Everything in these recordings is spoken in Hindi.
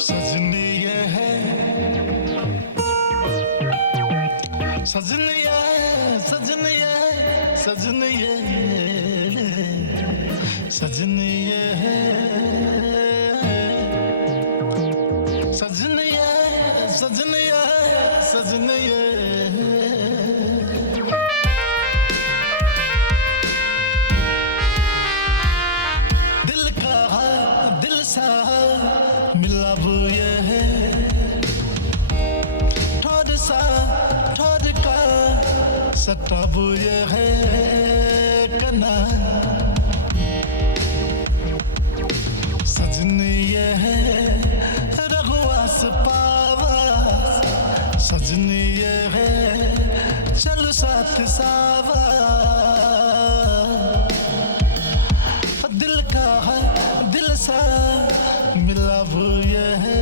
सजनी ये है, सजनी ये, सजनी ये, सजनी ये, सजनी ये है, सजनी ये, सजनी ये, सजनी ये। मिलाव ये है, थोड़ा सा थोड़ा का सताब ये है कना। सजनी ये है रघुवास पावास, सजनी ये है चल साथ सावा। दिल का है दिल सा मिलाव ये है।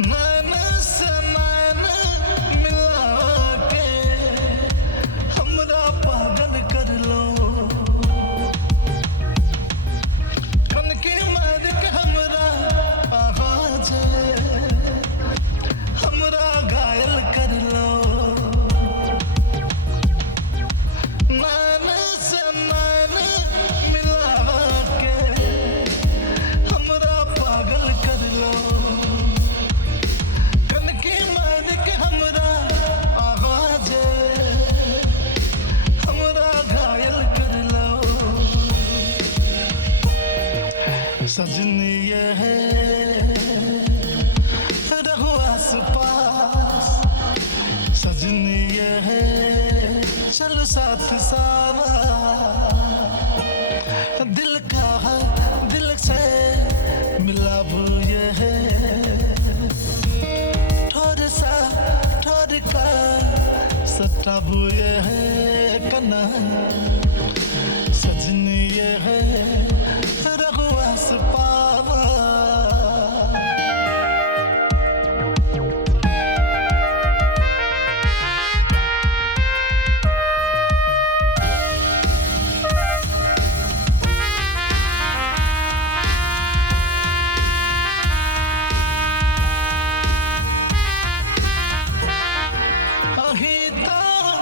नैन से नैन मिला के हमरा पागल कर लो, कनके मार के हमरा आवाज हमरा घायल कर लो। नैन से नैन मिला के हमरा पागल कर लो, कनके मार के हमरा आवाज हमरा घायल कर लो। सजनी ये है रघुवास पास, सजनी ये है चल साथ सावा। दिल का है दिल से मिलाव ये है, थोड़ा सा थोड़ा का सताब ये है कना। सजनी ये है रघुवास पावा। अही तो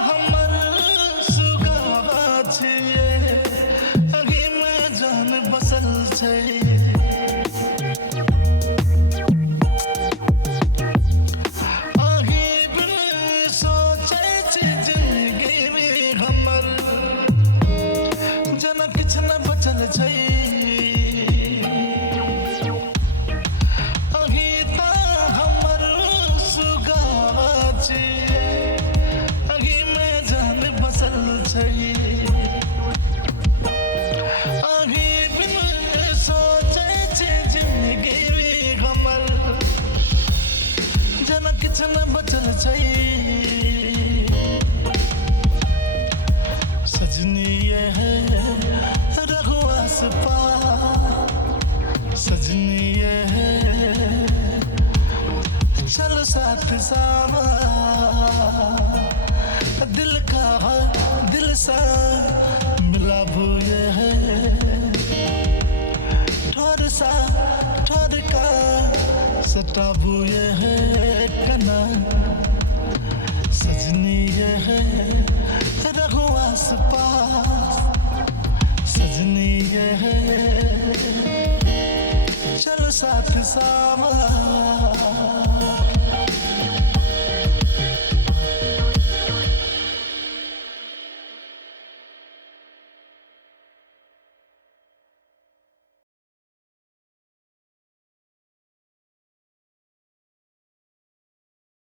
हमर सुगावा छिए, अही में जान बसल छै। अही बिन सोचै छै जिंदगी में हमर जना किछ न बचल छै। अही तो हमर सुगावा छिए, अही में जान बसल छै। अही बिन सोचै छै जिंदगी में हमर जना किछ न बचल छै। सजनी ये है रघुवास पास, सजनी ये है चल साथ सावा। दिल का है दिल सा मिलाव ये है, थोड़ा सा थोड़ा का सताब ये है कना। सजनी ये है रघुवास पास, सजनी ये है चल साथ सावा।